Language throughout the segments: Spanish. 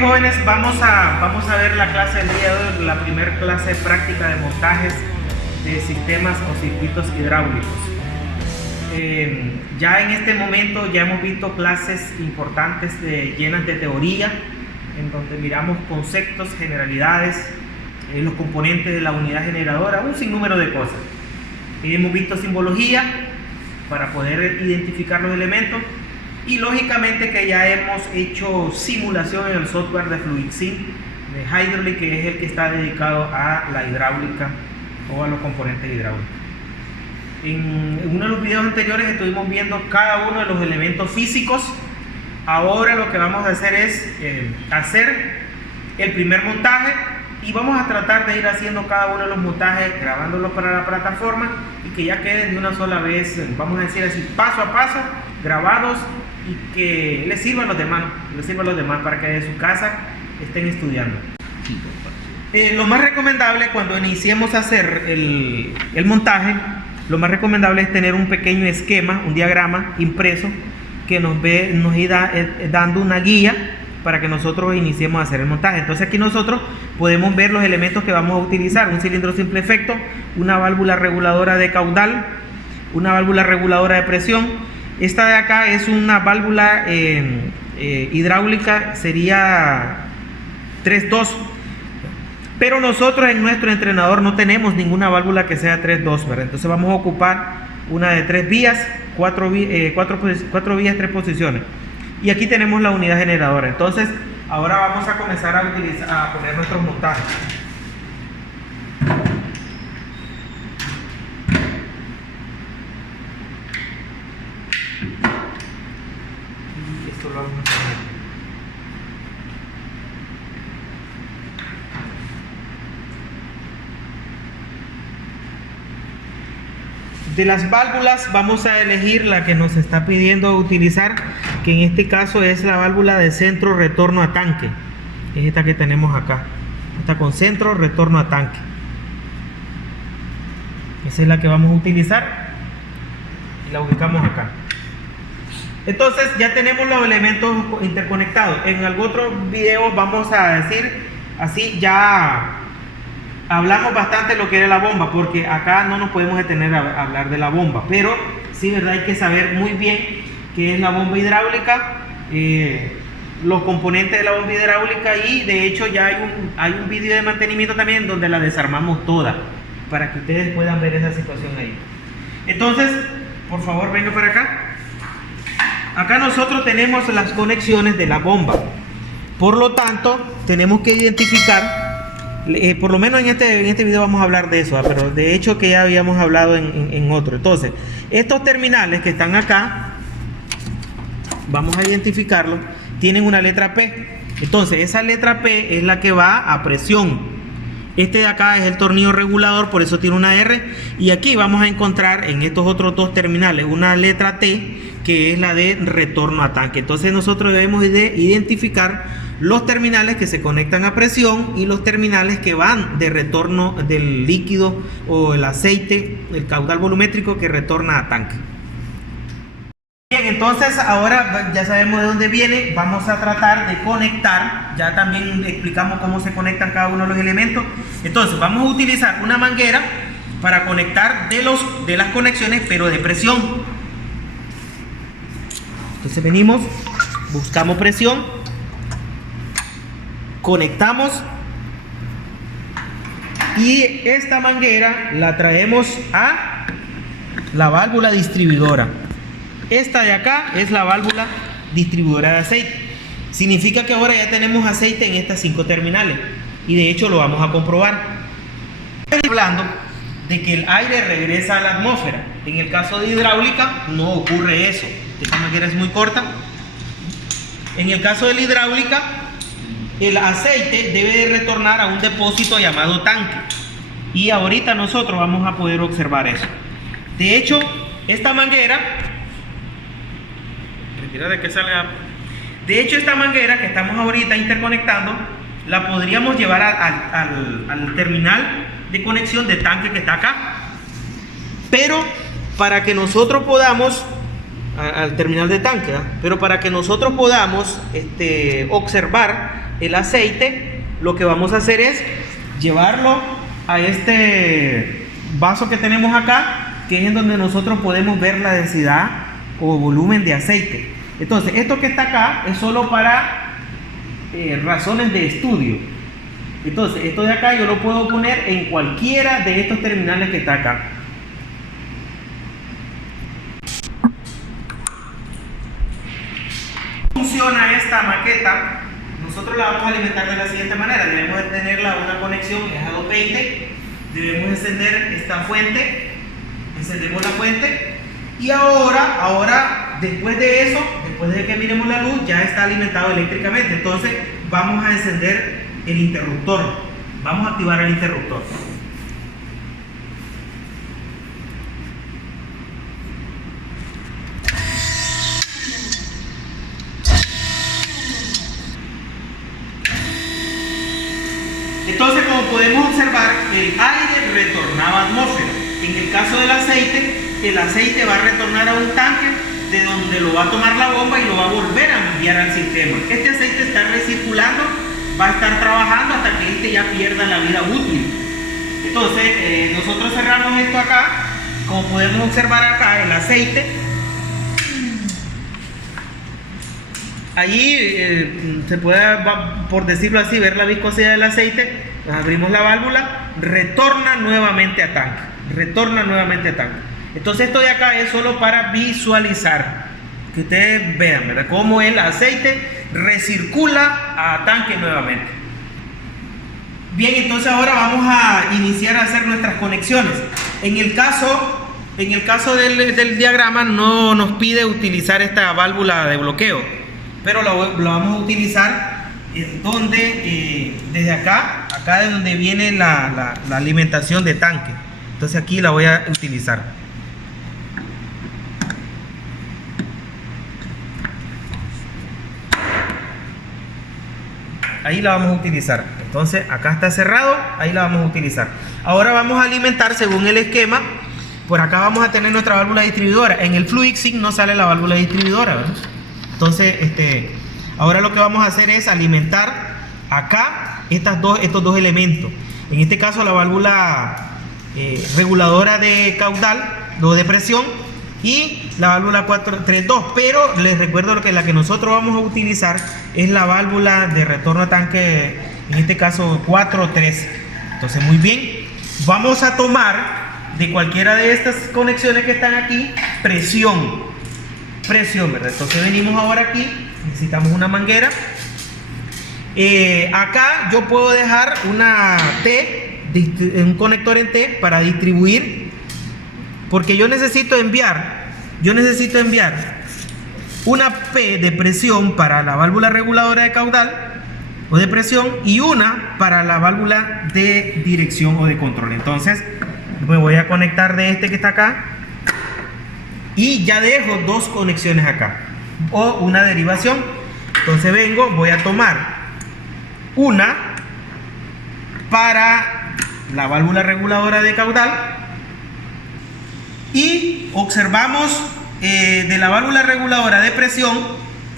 jóvenes, vamos a ver la clase del día de hoy, la primera clase práctica de montajes de sistemas o circuitos hidráulicos. Ya en este momento ya hemos visto clases importantes llenas de teoría, en donde miramos conceptos, generalidades, los componentes de la unidad generadora, un sinnúmero de cosas. Hemos visto simbología para poder identificar los elementos y lógicamente que ya hemos hecho simulación en el software de FluidSim de Hydraulic, que es el que está dedicado a la hidráulica o a los componentes hidráulicos. En uno de los videos anteriores estuvimos viendo cada uno de los elementos físicos. Ahora lo que vamos a hacer es hacer el primer montaje y vamos a tratar de ir haciendo cada uno de los montajes, grabándolos para la plataforma y que ya queden de una sola vez, vamos a decir así, paso a paso, grabados y que les sirvan a los demás, para que en su casa estén estudiando. Lo más recomendable cuando iniciemos a hacer el montaje, lo más recomendable es tener un pequeño esquema, un diagrama impreso que nos irá dando una guía para que nosotros iniciemos a hacer el montaje. Entonces aquí nosotros podemos ver los elementos que vamos a utilizar: un cilindro simple efecto, una válvula reguladora de caudal, una válvula reguladora de presión. Esta de acá es una válvula hidráulica, sería 3-2, pero nosotros en nuestro entrenador no tenemos ninguna válvula que sea 3-2, ¿verdad? Entonces vamos a ocupar una de 3 vías, 4 vías, 3 posiciones. Y aquí tenemos la unidad generadora. Entonces ahora vamos a comenzar a poner nuestros montajes. Y esto lo vamos a poner. De las válvulas vamos a elegir la que nos está pidiendo utilizar, que en este caso es la válvula de centro retorno a tanque. Es esta que tenemos acá, esta con centro retorno a tanque. Esa es la que vamos a utilizar y la ubicamos acá. Entonces ya tenemos los elementos interconectados. En algún otro video vamos a decir así, ya hablamos bastante de lo que era la bomba, porque acá no nos podemos detener a hablar de la bomba, pero sí, verdad, hay que saber muy bien qué es la bomba hidráulica, los componentes de la bomba hidráulica, y de hecho ya hay un vídeo de mantenimiento también donde la desarmamos toda para que ustedes puedan ver esa situación ahí. Entonces, por favor, venga para acá. Acá nosotros tenemos las conexiones de la bomba, por lo tanto tenemos que identificar. Por lo menos en este video vamos a hablar de eso, pero de hecho que ya habíamos hablado en otro. Entonces, estos terminales que están acá, vamos a identificarlos, tienen una letra P. Entonces, esa letra P es la que va a presión. Este de acá es el tornillo regulador, por eso tiene una R. Y aquí vamos a encontrar en estos otros dos terminales una letra T, que es la de retorno a tanque. Entonces nosotros debemos de identificar los terminales que se conectan a presión y los terminales que van de retorno del líquido o el aceite, el caudal volumétrico que retorna a tanque. Bien, entonces ahora ya sabemos de dónde viene. Vamos a tratar de conectar. Ya también explicamos cómo se conectan cada uno de los elementos. Entonces vamos a utilizar una manguera para conectar de las conexiones, pero de presión. Entonces venimos, buscamos presión, conectamos y esta manguera la traemos a la válvula distribuidora. Esta de acá es la válvula distribuidora de aceite. Significa que ahora ya tenemos aceite en estas 5 terminales y de hecho lo vamos a comprobar. Estoy hablando de que el aire regresa a la atmósfera. En el caso de hidráulica no ocurre eso. Esta manguera es muy corta. En el caso de la hidráulica, el aceite debe de retornar a un depósito llamado tanque, y ahorita nosotros vamos a poder observar eso. De hecho, esta manguera, esta manguera que estamos ahorita interconectando, la podríamos llevar al terminal de conexión de tanque que está acá, pero para que nosotros podamos al terminal de tanque, pero para que nosotros podamos observar el aceite, lo que vamos a hacer es llevarlo a este vaso que tenemos acá, que es en donde nosotros podemos ver la densidad o volumen de aceite. Entonces, esto que está acá es solo para razones de estudio. Entonces, esto de acá yo lo puedo poner en cualquiera de estos terminales que está acá. Funciona esta maqueta. Nosotros la vamos a alimentar de la siguiente manera. Debemos de tenerla una conexión que es a 220. Debemos encender esta fuente. Encendemos la fuente. Y ahora, después de eso, después de que miremos la luz, ya está alimentado eléctricamente. Entonces, vamos a encender el interruptor. Vamos a activar el interruptor. Entonces, como podemos observar, el aire retornaba a atmósfera. En el caso del aceite, el aceite va a retornar a un tanque de donde lo va a tomar la bomba y lo va a volver a enviar al sistema. Este aceite está recirculando, va a estar trabajando hasta que este ya pierda la vida útil. Entonces, nosotros cerramos esto acá. Como podemos observar acá, el aceite, allí se puede, por decirlo así, ver la viscosidad del aceite. Abrimos la válvula, retorna nuevamente a tanque. Entonces, esto de acá es solo para visualizar, que ustedes vean, ¿verdad?, cómo el aceite recircula a tanque nuevamente. Bien, entonces ahora vamos a iniciar a hacer nuestras conexiones. En el caso del diagrama no nos pide utilizar esta válvula de bloqueo, pero lo vamos a utilizar desde acá de donde viene la alimentación de tanque. Entonces aquí la voy a utilizar. Ahí la vamos a utilizar. Entonces acá está cerrado, ahí la vamos a utilizar. Ahora vamos a alimentar según el esquema. Por acá vamos a tener nuestra válvula distribuidora. En el FluidSync no sale la válvula distribuidora, ¿verdad? Entonces, ahora lo que vamos a hacer es alimentar acá estos dos elementos. En este caso, la válvula reguladora de caudal o de presión y la válvula 432. Pero les recuerdo que la que nosotros vamos a utilizar es la válvula de retorno a tanque, en este caso 413. Entonces, muy bien, vamos a tomar de cualquiera de estas conexiones que están aquí presión, ¿verdad? Entonces venimos ahora aquí, necesitamos una manguera. Acá yo puedo dejar una un conector en T para distribuir, porque yo necesito enviar una P de presión para la válvula reguladora de caudal o de presión y una para la válvula de dirección o de control. Entonces me voy a conectar de este que está acá y ya dejo dos conexiones acá o una derivación. Entonces voy a tomar una para la válvula reguladora de caudal y observamos de la válvula reguladora de presión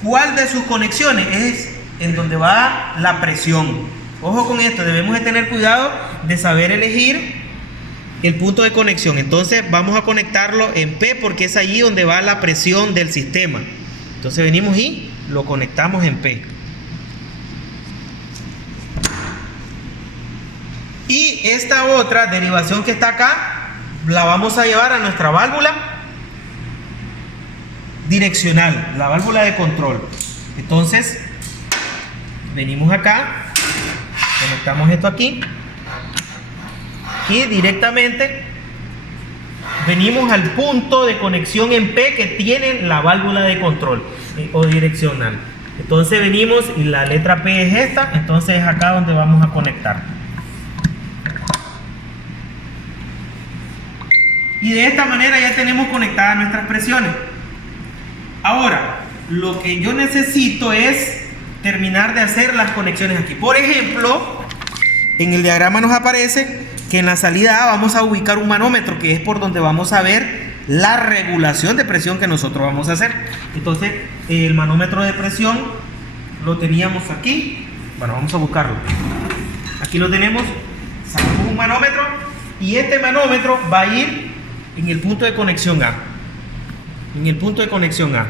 cuál de sus conexiones es en donde va la presión. Ojo con esto, debemos de tener cuidado de saber elegir el punto de conexión. Entonces vamos a conectarlo en P porque es allí donde va la presión del sistema. Entonces venimos y lo conectamos en P. Y esta otra derivación que está acá la vamos a llevar a nuestra válvula direccional, la válvula de control. Entonces venimos acá, conectamos esto aquí y directamente venimos al punto de conexión en P que tiene la válvula de control o direccional. Entonces venimos y la letra P es esta, entonces es acá donde vamos a conectar. Y de esta manera ya tenemos conectadas nuestras presiones. Ahora, lo que yo necesito es terminar de hacer las conexiones aquí. Por ejemplo, en el diagrama nos aparece que en la salida A vamos a ubicar un manómetro, que es por donde vamos a ver la regulación de presión que nosotros vamos a hacer. Entonces, el manómetro de presión lo teníamos aquí. Bueno, vamos a buscarlo. Aquí lo tenemos. Sacamos un manómetro y este manómetro va a ir en el punto de conexión A. En el punto de conexión A.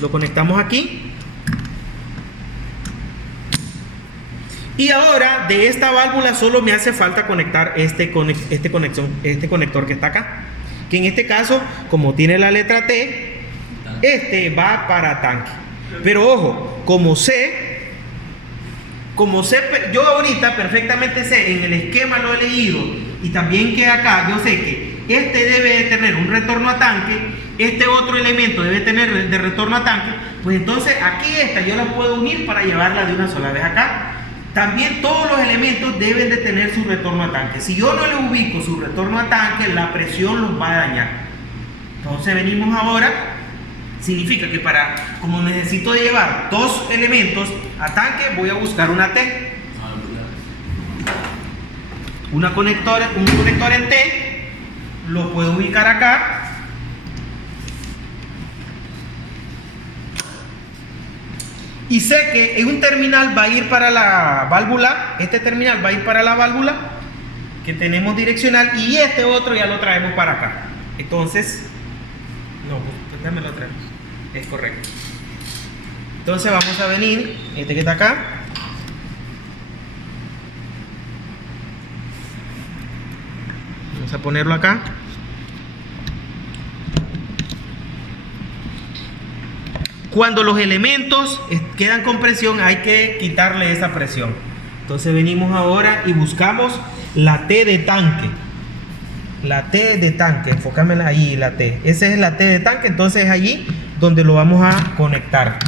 Lo conectamos aquí. Y ahora de esta válvula solo me hace falta conectar este conector que está acá. Que en este caso, como tiene la letra T, este va para tanque. Pero ojo, como sé, yo ahorita perfectamente sé, en el esquema lo he leído, y también que acá yo sé que este debe de tener un retorno a tanque, este otro elemento debe tener de retorno a tanque, pues entonces aquí esta yo la puedo unir para llevarla de una sola vez acá. También todos los elementos deben de tener su retorno a tanque. Si yo no le ubico su retorno a tanque, la presión los va a dañar. Entonces venimos ahora, significa que como necesito llevar dos elementos a tanque, voy a buscar una T. Un conector en T, lo puedo ubicar acá. Y sé que en un terminal va a ir para la válvula, este terminal va a ir para la válvula que tenemos direccional, y este otro ya lo traemos para acá. Entonces, no, pues también lo traemos, es correcto. Entonces vamos a venir, este que está acá, vamos a ponerlo acá. Cuando los elementos quedan con presión, hay que quitarle esa presión. Entonces venimos ahora y buscamos la T de tanque. La T de tanque, enfócamela ahí, la T. Esa es la T de tanque, entonces es allí donde lo vamos a conectar.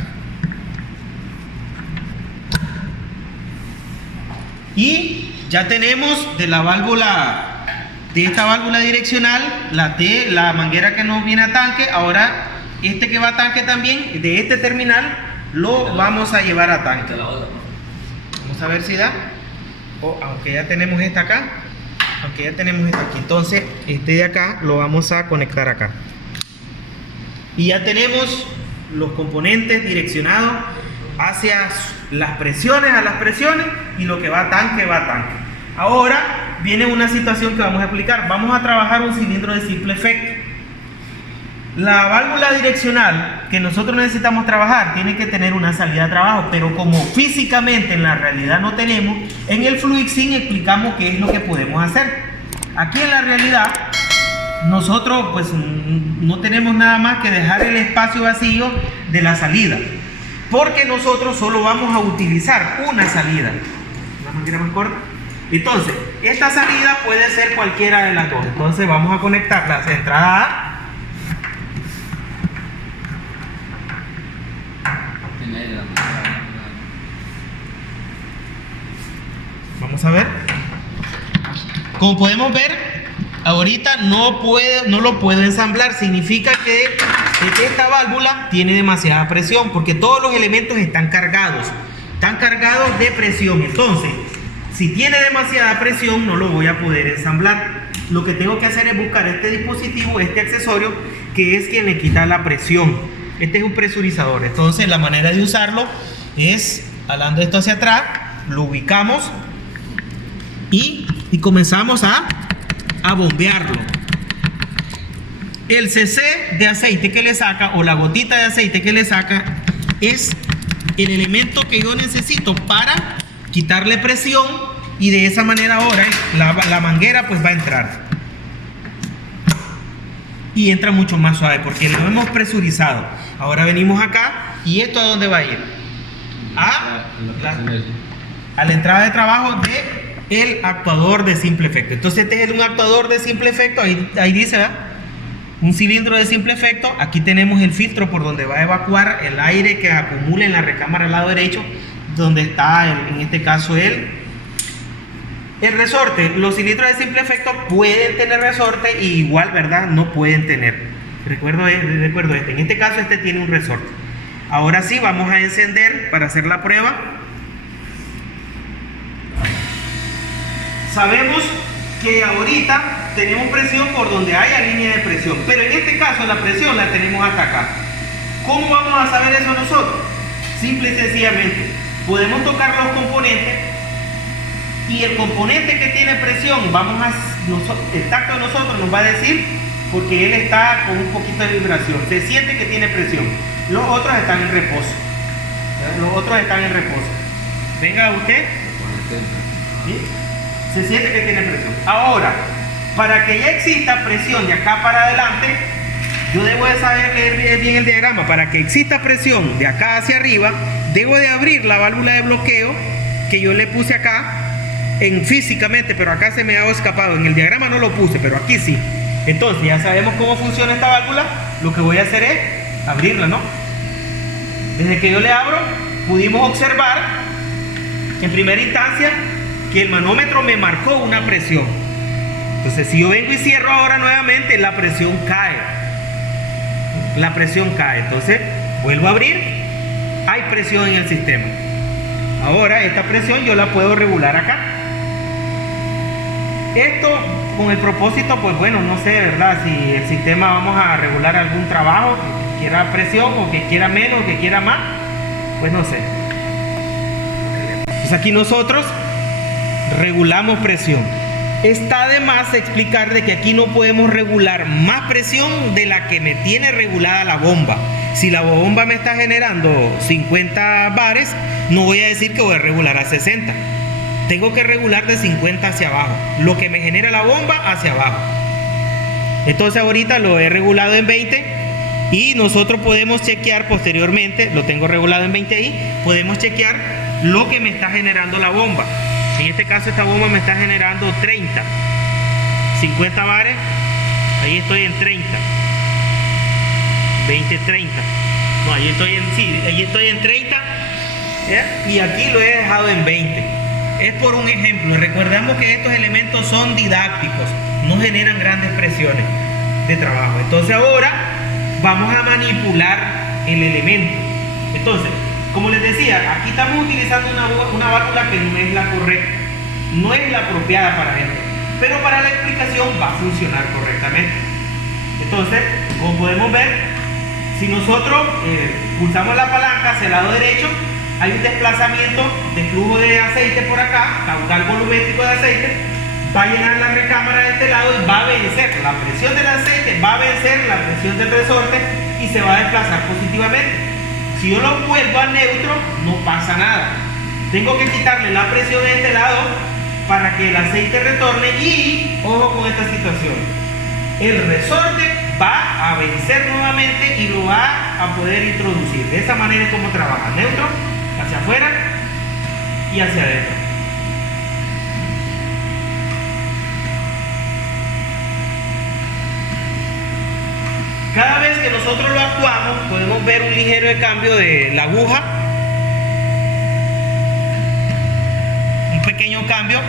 Y ya tenemos de la válvula, de esta válvula direccional, la T, la manguera que nos viene a tanque. Ahora este que va a tanque también, de este terminal, lo vamos a llevar a tanque. Vamos a ver si da. Aunque ya tenemos esta acá. Aunque ya tenemos esta aquí. Entonces, este de acá lo vamos a conectar acá. Y ya tenemos los componentes direccionados hacia las presiones, y lo que va a tanque, va a tanque. Ahora viene una situación que vamos a explicar. Vamos a trabajar un cilindro de simple efecto. La válvula direccional que nosotros necesitamos trabajar tiene que tener una salida de trabajo, pero como físicamente en la realidad no tenemos, en el FluidSync explicamos qué es lo que podemos hacer. Aquí en la realidad nosotros pues no tenemos nada más que dejar el espacio vacío de la salida, porque nosotros solo vamos a utilizar una salida, una manguera más corta. Entonces esta salida puede ser cualquiera de las dos. Entonces vamos a conectar la entrada A. Vamos a ver. Como podemos ver, ahorita no lo puedo ensamblar. Significa que esta válvula tiene demasiada presión, porque todos los elementos están cargados de presión. Entonces, si tiene demasiada presión, no lo voy a poder ensamblar. Lo que tengo que hacer es buscar este dispositivo, este accesorio, que es quien le quita la presión. Este es un presurizador. Entonces, la manera de usarlo es jalando esto hacia atrás, lo ubicamos y comenzamos a bombearlo. El cc de aceite que le saca, o la gotita de aceite que le saca, es el elemento que yo necesito para quitarle presión, y de esa manera ahora la manguera pues va a entrar y entra mucho más suave porque lo hemos presurizado. Ahora venimos acá, y esto ¿a dónde va a ir? A la entrada de trabajo de el actuador de simple efecto. Entonces este es un actuador de simple efecto, ahí dice, ¿verdad? Un cilindro de simple efecto. Aquí tenemos el filtro por donde va a evacuar el aire que acumula en la recámara al lado derecho, donde está en este caso el resorte. Los cilindros de simple efecto pueden tener resorte, y igual, ¿verdad?, no pueden tener. Recuerdo este, en este caso este tiene un resorte. Ahora sí, vamos a encender para hacer la prueba. Sabemos que ahorita tenemos presión por donde haya línea de presión, pero en este caso la presión la tenemos hasta acá. ¿Cómo vamos a saber eso nosotros? Simple y sencillamente, podemos tocar los componentes y el componente que tiene presión, el tacto de nosotros nos va a decir, porque él está con un poquito de vibración, se siente que tiene presión. Los otros están en reposo. Venga usted. ¿Sí? Se siente que tiene presión. Ahora, para que ya exista presión de acá para adelante, yo debo de saber leer bien el diagrama. Para que exista presión de acá hacia arriba, debo de abrir la válvula de bloqueo que yo le puse acá físicamente, pero acá se me ha escapado. En el diagrama no lo puse, pero aquí sí. Entonces ya sabemos cómo funciona esta válvula. Lo que voy a hacer es abrirla, ¿no? Desde que yo le abro, pudimos observar en primera instancia que el manómetro me marcó una presión. Entonces si yo vengo y cierro ahora nuevamente, la presión cae. Entonces vuelvo a abrir, hay presión en el sistema. Ahora esta presión yo la puedo regular acá. Esto con el propósito, pues bueno, no sé, ¿verdad? Si el sistema vamos a regular algún trabajo que quiera presión o que quiera menos o que quiera más, pues no sé. Pues aquí nosotros regulamos presión. Está de más explicar de que aquí no podemos regular más presión de la que me tiene regulada la bomba. Si la bomba me está generando 50 bares, no voy a decir que voy a regular a 60. Tengo que regular de 50 hacia abajo, lo que me genera la bomba hacia abajo. Entonces ahorita lo he regulado en 20 y nosotros podemos chequear posteriormente, lo tengo regulado en 20 ahí, podemos chequear lo que me está generando la bomba. En este caso esta bomba me está generando 30, 50 bares, ahí estoy en 30, 20, 30, no, ahí estoy en 30, ¿ya? Y aquí lo he dejado en 20. Es por un ejemplo. Recordamos que estos elementos son didácticos, no generan grandes presiones de trabajo. Entonces ahora vamos a manipular el elemento. Entonces, como les decía, aquí estamos utilizando una válvula que no es la correcta, no es la apropiada para esto, pero para la explicación va a funcionar correctamente. Entonces, como podemos ver, si nosotros pulsamos la palanca hacia el lado derecho, hay un desplazamiento de flujo de aceite por acá, caudal volumétrico de aceite, va a llenar la recámara de este lado y va a vencer la presión del aceite, va a vencer la presión del resorte y se va a desplazar positivamente. Si yo lo vuelvo a neutro, no pasa nada. Tengo que quitarle la presión de este lado para que el aceite retorne y, ojo con esta situación, el resorte va a vencer nuevamente y lo va a poder introducir. De esa manera es como trabaja, neutro, hacia afuera y hacia adentro. Cada vez que nosotros lo actuamos, podemos ver un ligero cambio de la aguja, un pequeño cambio.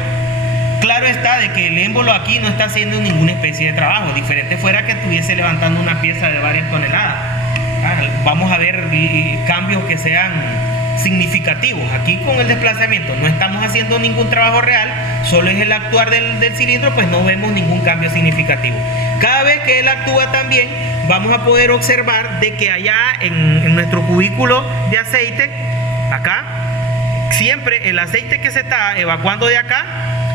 Claro está de que el émbolo aquí no está haciendo ninguna especie de trabajo, diferente fuera que estuviese levantando una pieza de varias toneladas. Vamos a ver cambios que sean significativos. Aquí con el desplazamiento no estamos haciendo ningún trabajo real, solo es el actuar del cilindro, pues no vemos ningún cambio significativo. Cada vez que él actúa también vamos a poder observar de que allá en nuestro cubículo de aceite, acá, siempre el aceite que se está evacuando de acá,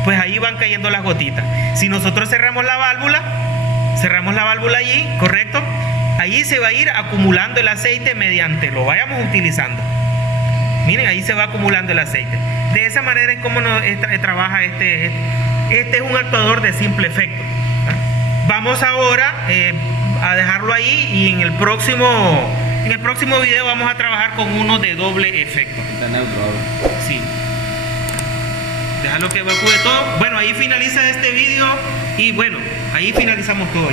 pues ahí van cayendo las gotitas. Si nosotros cerramos la válvula allí, ¿correcto? Ahí se va a ir acumulando el aceite mediante lo vayamos utilizando. Miren, ahí se va acumulando el aceite. De esa manera es como trabaja este es un actuador de simple efecto. Vamos ahora a dejarlo ahí y en el próximo video vamos a trabajar con uno de doble efecto. Está neutro ahora. Sí. Déjalo que evacúe todo. Bueno, ahí finaliza este video y bueno, ahí finalizamos todo.